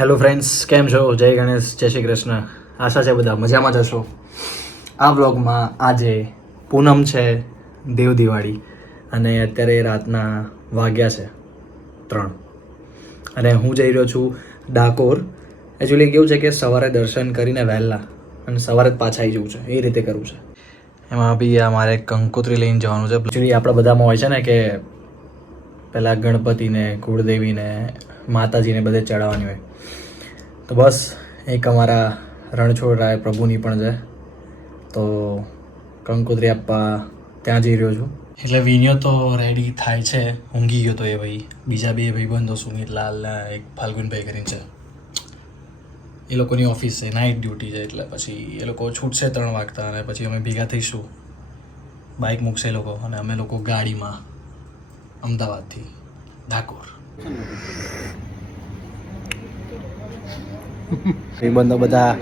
Hello friends, કેમ છો? જય ગણેશ, જય શ્રી કૃષ્ણ. આશા છે બધા મજામાં જ હશો. આ વ્લોગમાં આજે પૂનમ છે, દેવ દિવાળી, અને અત્યારે રાતના વાગ્યા છે 3 અને હું જઈ રહ્યો છું ડાકોર. એકચ્યુઅલી કેવું છે કે સવારે દર્શન કરીને વહેલા અને સવારે જ પાછા આવી જવું છે, એ રીતે કરવું છે. એમાં બી અમારે કંકોત્રી લઈને જવાનું છે. એકચ્યુઅલી આપણા બધામાં હોય છે ને કે પહેલાં ગણપતિને, કુળદેવીને, માતાજીને બધે ચડાવવાની હોય. તો બસ એક અમારા રણછોડરાય પ્રભુની પણ છે, તો કંકોત્રી આપવા ત્યાં જઈ રહ્યો છું. એટલે વિનયો તો રેડી થાય છે, ઊંઘી ગયો તો એ ભાઈ. બીજા બે ભાઈબંધો સુમિતલાલ ને એક ફાલ્ગુનભાઈ કરીને છે, એ લોકોની ઓફિસ છે, નાઇટ ડ્યુટી છે, એટલે પછી એ લોકો છૂટશે 3 વાગતા અને પછી અમે ભેગા થઈશું. બાઇક મૂકશે એ લોકો અને અમે લોકો ગાડીમાં અમદાવાદથી ડાકોર. ભાઈબંધો બધા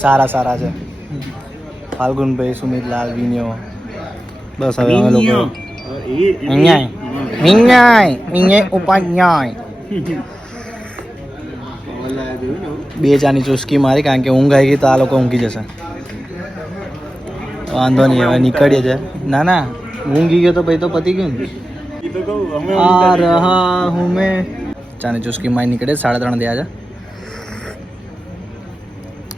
સારા છે. ફાલ્ગુનભાઈ, સુમિતલાલ, વિનયો, બસ હવે અમે લોકો બે ચાની ચુસ્કી મારી, કારણ કે ઊંઘ આવી ગઈ તો આ લોકો ઊંઘી જશે. વાંધો નહીં, હવે નીકળીએ છે. ના ઊંઘી ગયો તો ભાઈ તો પતી ગયું ને. આ રહા હું મેં. ચાની ચુસ્કી મારી નીકળે, 3:30 થયા છે.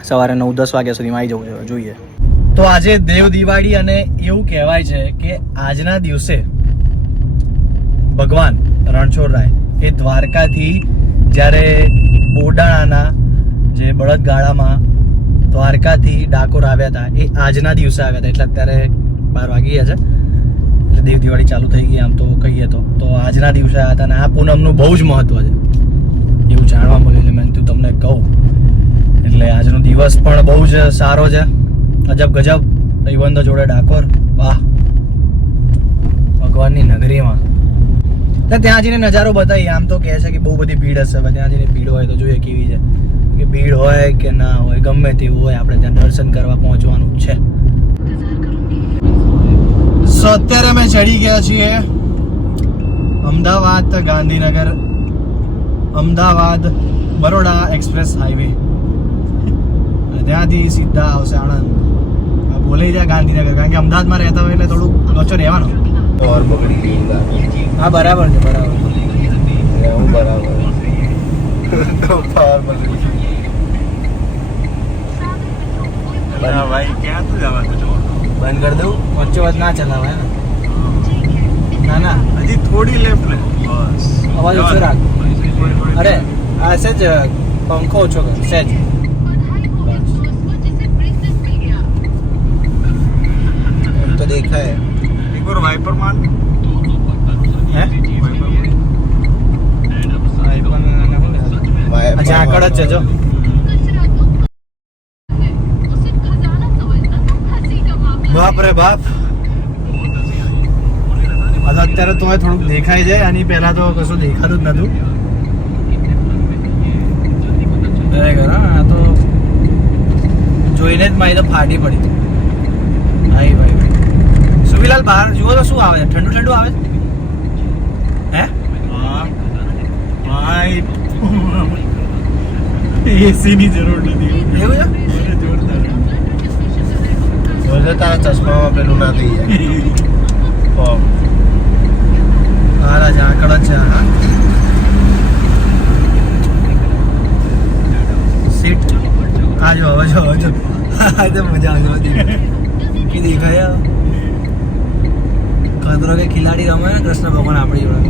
સવારે 9-10 વાગ્યા સુધીમાં આવી જવું છે, જોઈએ. તો આજે દેવ દિવાળી અને એવું કહેવાય છે કે આજના દિવસે ભગવાન રણછોડરાય એ દ્વારકાથી જ્યારે બોડાણાના જે બળદગાડામાં દ્વારકાથી ડાકોર આવ્યા હતા, એ આજના દિવસે આવ્યા હતા. એટલે અત્યારે 12 વાગી ગયા છે, એટલે દેવ દિવાળી ચાલુ થઈ ગઈ આમ તો કહીએ તો આજના દિવસે આવ્યા હતા. અને આ પૂનમનું બહુ જ મહત્વ છે એવું જાણવા મળ્યું, એટલે મેં તમને કહું. એટલે આજનો દિવસ પણ બહુ જ સારો છે, અજબ ગજબ. ભાઈબંધો જોડે ડાકોર, વાહ, ભગવાનની નગરીમાં. ત્યાં જઈને નજારો બતાવીએ. આમ તો કહે છે કે બહુ બધી ભીડ હશે, ત્યાં જઈને ભીડ હોય તો જોઈએ કેવી છે, કે ભીડ હોય કે ના હોય, ગમે તેવું હોય, આપણે ત્યાં દર્શન કરવા પહોંચવાનું છે. સો અત્યારે અમે ચડી ગયા છીએ અમદાવાદ ગાંધીનગર, અમદાવાદ બરોડા એક્સપ્રેસ હાઈવે. ત્યાંથી સીધા આવશે આણંદ. બોલાઈ જાય ગાંધીનગર, કારણ કે અમદાવાદમાં રહેતા હોય એટલે થોડું લોચો રહેવાનો. હા બરાબર છે, બરાબર. ભાઈ ક્યાં તું જવા? બંધ કરી દઉં, વચ્ચે વચ્ચે ના ચલાવાય ને. ના હજી થોડી લેફ્ટ લે, બસ. અવાજ ઓછો રાખ. અરે આ સહેજ પંખો ઓછો કર, સહેજ. તો દેખાય. એક વાર વાઇપર માર. હે અચ્છા આકડ જ છે જો. બાપ રે બાપ. અત્યારે તો થોડુંક દેખાય છે, આની પહેલા તો કશું દેખાતું જ નતું. આ તો જોઈને જ મારી તો ફાટી પડી. ભાઈ સુવિલાલ બહાર જુઓ તો શું આવે છે? ઠંડુ આવે છે. હે ભાઈ એસી ની જરૂર નથી. એવું છે? જોરદાર. તારા ચશ્મામાં પેલું ના થઈ જાય. હારા ઝાકળ જ છે. હા સીટ આ જો, હવે જો મજા આવે. દેખાય ખતરો કે ખિલાડી રમે ને કૃષ્ણ ભગવાન આપણી જોડે.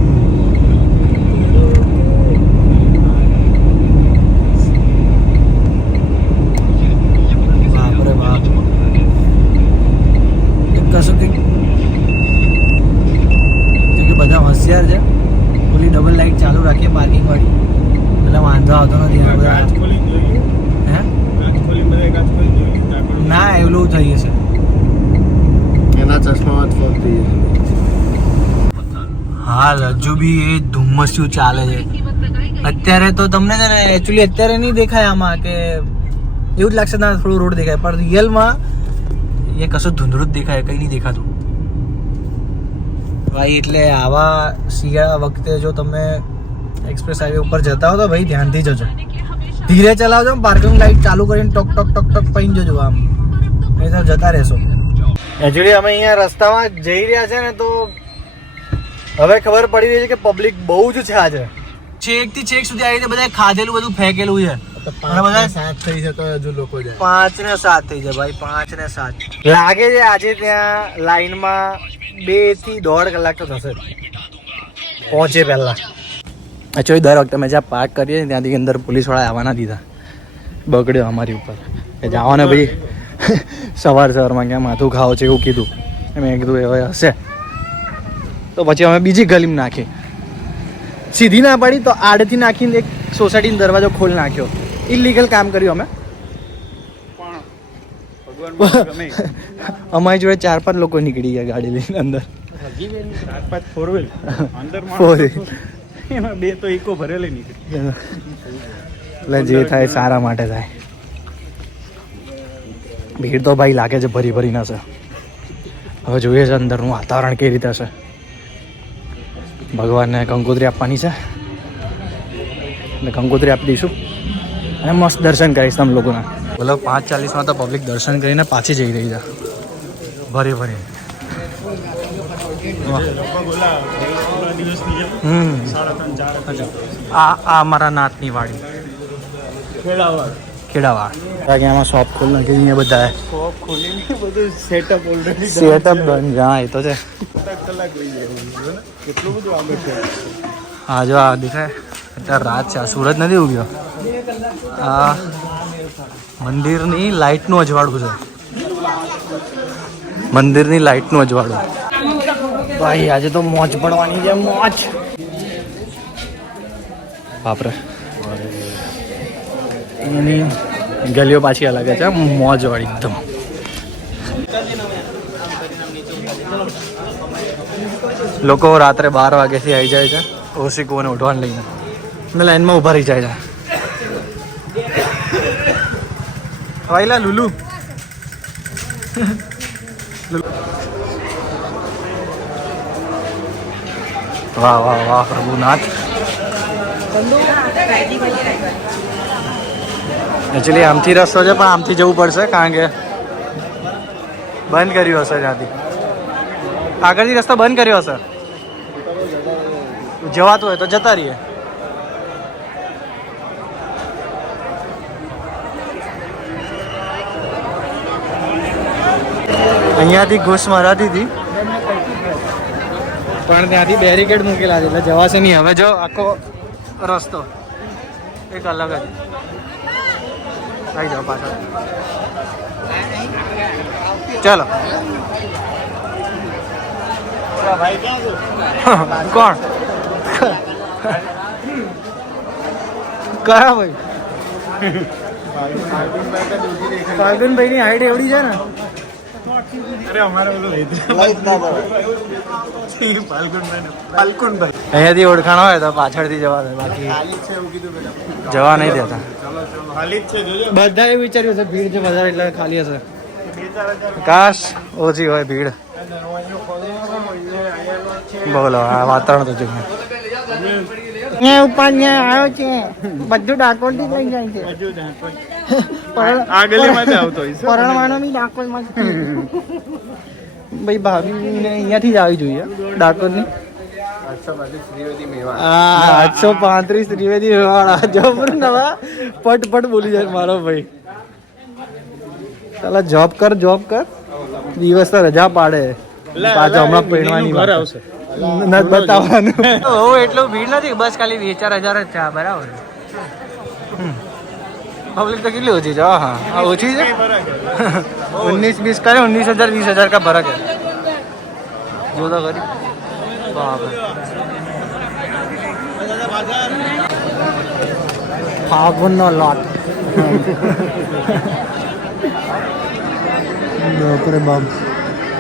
બાપરે બાપ. કશું કે બધા હોશિયાર છે. ઓલી ડબલ લાઈટ ચાલુ રાખીએ પાર્કિંગ વાળી, એટલે વાંધો આવતો નથી. હે ના એવું થઈ જશે. એના ચશ્મામાં જ ફોન થઈ જશે. હાલ હજુ બી એ ધુમ્મસ્યું ચાલે છે અત્યારે. તો તમને છે ને એકચ્યુઅલી અત્યારે નહીં દેખાય આમાં, કે એવું જ લાગશે ના થોડું રોડ દેખાય, પણ રિયલમાં એ કશું ધૂંધળું જ દેખાય, કંઈ નહીં દેખાતું ભાઈ. એટલે આવા શિયાળા વખતે જો તમે એક્સપ્રેસ હાઈવે ઉપર જતા હો તો ભાઈ ધ્યાનથી જજો. ધીરે ચલાવજો, પાર્કિંગ લાઈટ ચાલુ કરીને ટક ટક ટક ટક પૈન જજો આમ, નહીં તો જતા રહેશો. એકચ્યુઅલી અમે અહીંયા રસ્તામાં જઈ રહ્યા છે ને, તો હવે ખબર પડી રહી છે કે પબ્લિક બહુ જ છે આજે. છેક થી છેક સુધી આવી રીતે બધા ખાધેલું બધું ફેંકેલું છે. બધા 7 થઈ છે તો હજુ લોકો જાય. 5 ને 7 થઈ જાય ભાઈ, 5 ને 7 લાગે છે. આજે ત્યાં લાઈનમાં 2 થી 1.5 કલાક તો થશે પહોંચે પહેલા. એકચ્યુઅલી દર વખતે અમે જ્યાં પાર્ક કરીએ ને ત્યાંથી અંદર પોલીસવાળા આવવાના દીધા. બગડ્યો અમારી ઉપર કે જાઓ ને ભાઈ, સવારમાં ક્યાં માથું ખાઓ છે એવું કીધું. મેં કીધું હવે હશે તો પછી અમે બીજી ગલીમાં નાખી. સીધી ના પડી તો આડેથી નાખીને એક સોસાયટીનો દરવાજો ખોલી નાખ્યો. ઇલીગલ કામ કર્યું અમે. અમારી જોડે 4-5 લોકો નીકળી ગયા ગાડી લઈને અંદર. 4-5 4 વ્હીલ અંદર 4 વ્હીલ એમાં 2 તો ઇકો ભરેલી નીકળી. એટલે જે થાય સારા માટે થાય. ભીડ તો ભાઈ લાગે છે ભરી ભરી ના છે. હવે જોઈએ છે અંદરનું વાતાવરણ કેવી રીતે હશે. ભગવાનને કંકોત્રી આપવાની છે એટલે કંકોત્રી આપી દઈશું અને મસ્ત દર્શન કરીશ તમે લોકોના. બોલો 5:40 તો પબ્લિક દર્શન કરીને પાછી જઈ રહી છે ભરી ભરી. આ અમારા નાથની વાડી ખેડાવાડ. આમાં શોપ ખોલ નાખી અહીંયા બધા શોપ ખોલીને બધું સેટઅપ ઓલરેડી સેટઅપ બંધ. હા એ તો છે. કલાક લઈ જાય કેટલું બધું આગળ છે. હા જો આ દેખાય અત્યારે રાત છે, આ સૂરજ નથી ઉગ્યો. આ મંદિરની લાઇટનું અજવાળું છે. મંદિરની લાઇટનું અજવાળું. ભાઈ આજે તો મોજ પડવાની છે, મોજ. બાપરે એની ગલીઓ પાછી અલગ છે, મોજ વાળી એકદમ. લોકો રાત્રે 12 વાગ્યાથી આવી જાય છે ઓશિકોને ઉઠવાને લઈને અને લાઈનમાં ઊભા રહી જાય છે. વાયલા લુલુ વાહ વાહ વાહ પ્રભુનાથ. એકચ્યુઅલી આમથી રસ્તો છે પણ આમથી જવું પડશે કારણ કે બંધ કર્યું હશે. ત્યાંથી આગળથી રસ્તો બંધ કર્યો હશે. જવાતું હોય તો જતા રહીએ. અહીંયાથી ઘૂસ મરાતી હતી પણ ત્યાંથી બેરિકેડ મૂકેલા છે એટલે જવાશે નહીં. હવે જો આખો રસ્તો એક અલગ જ. આવી જાઓ પાછળ. ચાલો. કોણ કયા ભાઈ? ફાલ્ગુનભાઈ ની હાઈટ એવડી છે ને. અરે અમારે અહીંયાથી ઓળખાણ હોય તો પાછળથી જવા દે, બાકી જવા નહીં દેતા. બધા એ વિચાર્યું છે ભીડ છે વધારે એટલે ખાલી હશે. કાશ ઓછી હોય ભીડ. બોલો આ વાતાવરણ તો જોયું. ઉપર આવ્યો છે બધું ડાકોર થી લઈ જાય છે. પરણવાનો બી ડાકોર માં. ભાઈ ભાભી અહીંયાથી જ આવી જોઈએ ડાકોર ની. 835 ત્રિવેદી મેવાડા જબર નવા પટ પટ બોલી જાય મારો ભાઈ. ચાલો જોબ કર દિવસ તો રજા પાડે પાછો હમણાં પહેરવાની વાર આવશે. નથી બતાવવાનું. એટલું ભીડ નથી, બસ ખાલી 2-4 હજાર જ છે. બરાબર. પબ્લિક તો કેટલી ઓછી છે. હા ઓછી છે. 19-20 કરે 19,000-20,000 का फर्क है. जो तो करी ફાગુનનો લોટ. બાપરે બાપ.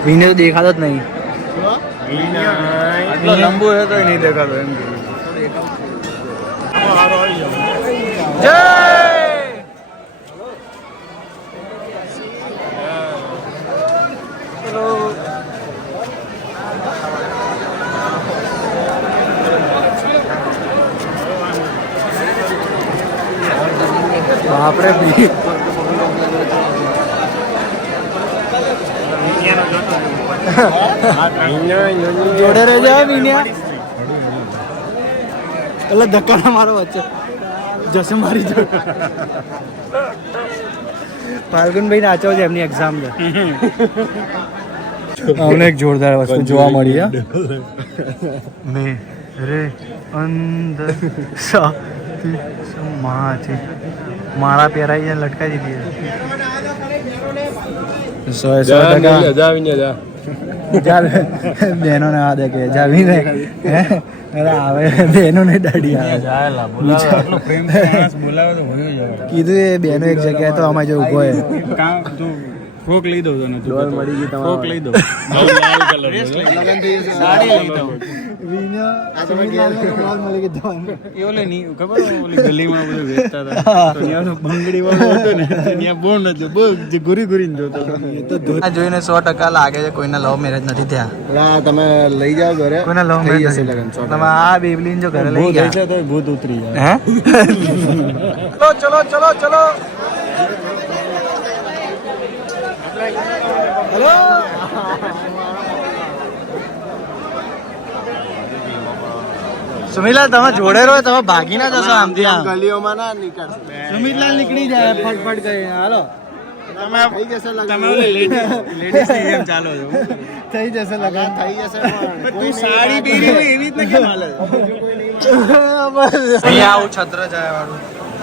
વિને તો દેખાતો જ નહીં. આટલો લંબુ હે તો નહીં દેખાતો એમ. જય બાપરે જોડે રહેજો વિન્યા એટલે ધક્કા ના મારો વચ્ચે જશે મારી જો ફાલ્ગુનભાઈ નાચો છે એમની એક્ઝામ છે અમને એક જોરદાર વસ્તુ જોવા મળી મેરે અંદર સાથી સમાથી માળા પહેરાઈ લટકાઈ દીધી 100% બહેનો ને આ દે કે જાવીને આવે બહેનો ને દાડી આવે કીધું એ બહેનો એક જગ્યાએ તો અમારે જો ઉભો ફ્રોક લઈ દઉં તને ડોલ મળી ગઈ ફ્રોક લઈ દઉં લગન થઈ જશે સાડી લઈ દઉં ગલીમાં બધું વેચતા હતા બંગડી વાળો હતો ને ત્યાં બોન્ડ હતો બહુ ગુરી ગુરીને જોતો જોઈને 100% લાગે છે કોઈના લવ મેરેજ નથી થયા તમે લઈ જાઓ ઘરે કોઈના લવ મેરેજ નથી તમે આ બેબલીન જો ઘરે લઈ ગયા તો ભૂત ઉતરી જાય ચલો ચલો ચલો હેલો સુમિતલાલ તમે જોડે રહો તમે ભાગી ના જશો આમથી આમ ગલીઓમાં ના નીકળશે સુમિતલાલ નીકળી જાય ફટફટ કરી હાલો થઈ જશે લેડીઝ એમ ચાલો થઈ જશે લગન થઈ જશે તું સાડી પહેરી હોય એવી જ ને કેમ હાલે અહીંયા આવું છત્ર જાય વાળું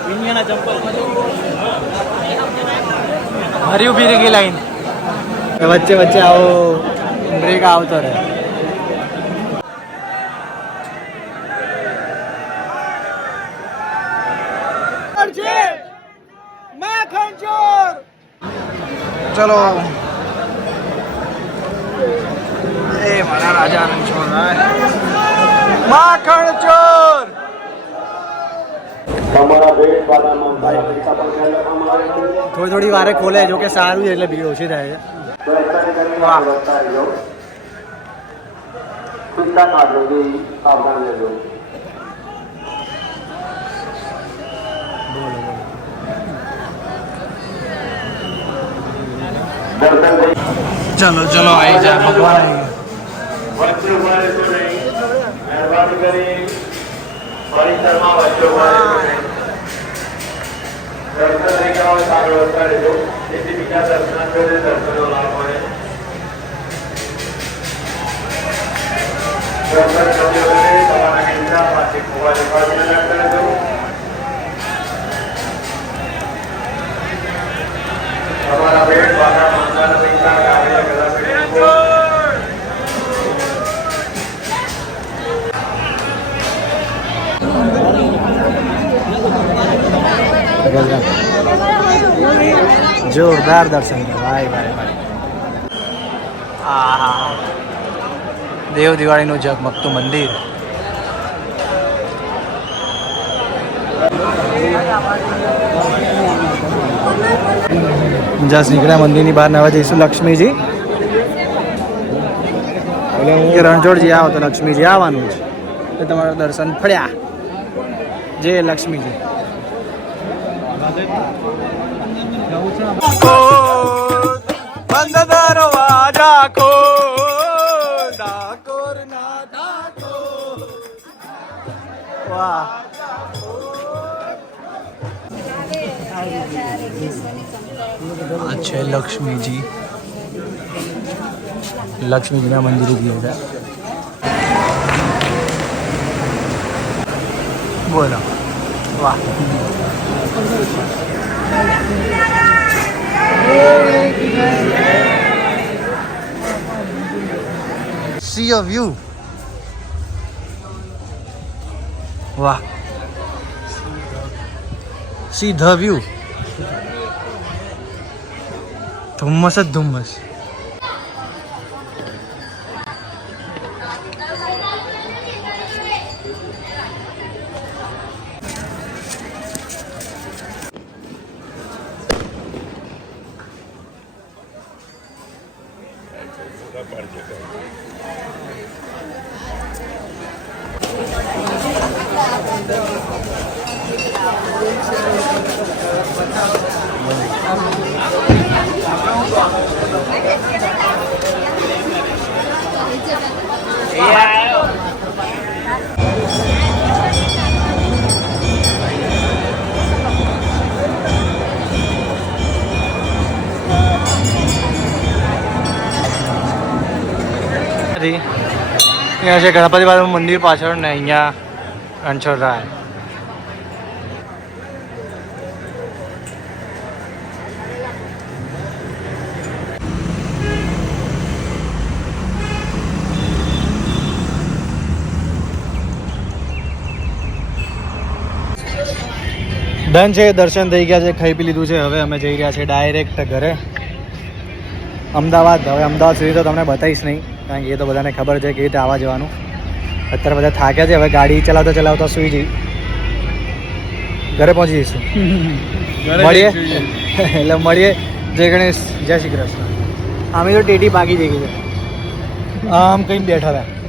દુનિયાના ચંપલ હરી ઉભી રહી ગઈ લાઈન વચ્ચે વચ્ચે આવો બ્રેક આવતો રહે ચલો એ મારા રાજા છોડ માખણ ચોર થોડી થોડી વારે ખોલે જો કે સારું છે એટલે ભીડ ઓછી થાય છે ચલો ચલો આવી જા ભગવાન જોરદાર દર્શન ભાઈ ભાઈ ભાઈ આ દેવ દિવાળીનું ઝગમગતું મંદિર જસ નીકળ્યા મંદિરની બહાર નવા જઈશું લક્ષ્મીજી રણછોડજી આવો તો લક્ષ્મીજી આવવાનું છે તો તમારા દર્શન ફળ્યા જય લક્ષ્મીજી બંધ દરવાજા ખો ડાકોર ના ડાકોર વાહ આ છે લક્ષ્મીજી લક્ષ્મીજીના મંદિરે ગયા છે બોલો વાહ See your view. Wow. See the view. ધુમ્મસ જ ધુમ્મસ. અહીંયા છે ગણપતિ બાપાનું મંદિર પાછળ ને અહીંયા રણછોડરાય. ડન છે, દર્શન થઈ ગયા છે, ખાઈ પી લીધું છે. હવે અમે જઈ રહ્યા છીએ ડાયરેક્ટ ઘરે અમદાવાદ. હવે અમદાવાદ સુધી તો તમને બતાવીશ નહીં, કારણ કે એ તો બધાને ખબર છે કેવી રીતે આવવા જવાનું. અત્યારે બધા થાક્યા છે, હવે ગાડી ચલાવતા ચલાવતા સૂઈ જઈ, ઘરે પહોંચી જઈશું. મળીએ એટલે મળીએ. જય ગણેશ, જય શ્રી કૃષ્ણ. અમે તો ટેટી પાકી જઈ ગઈ છે, આમ કંઈ બેઠા હતા.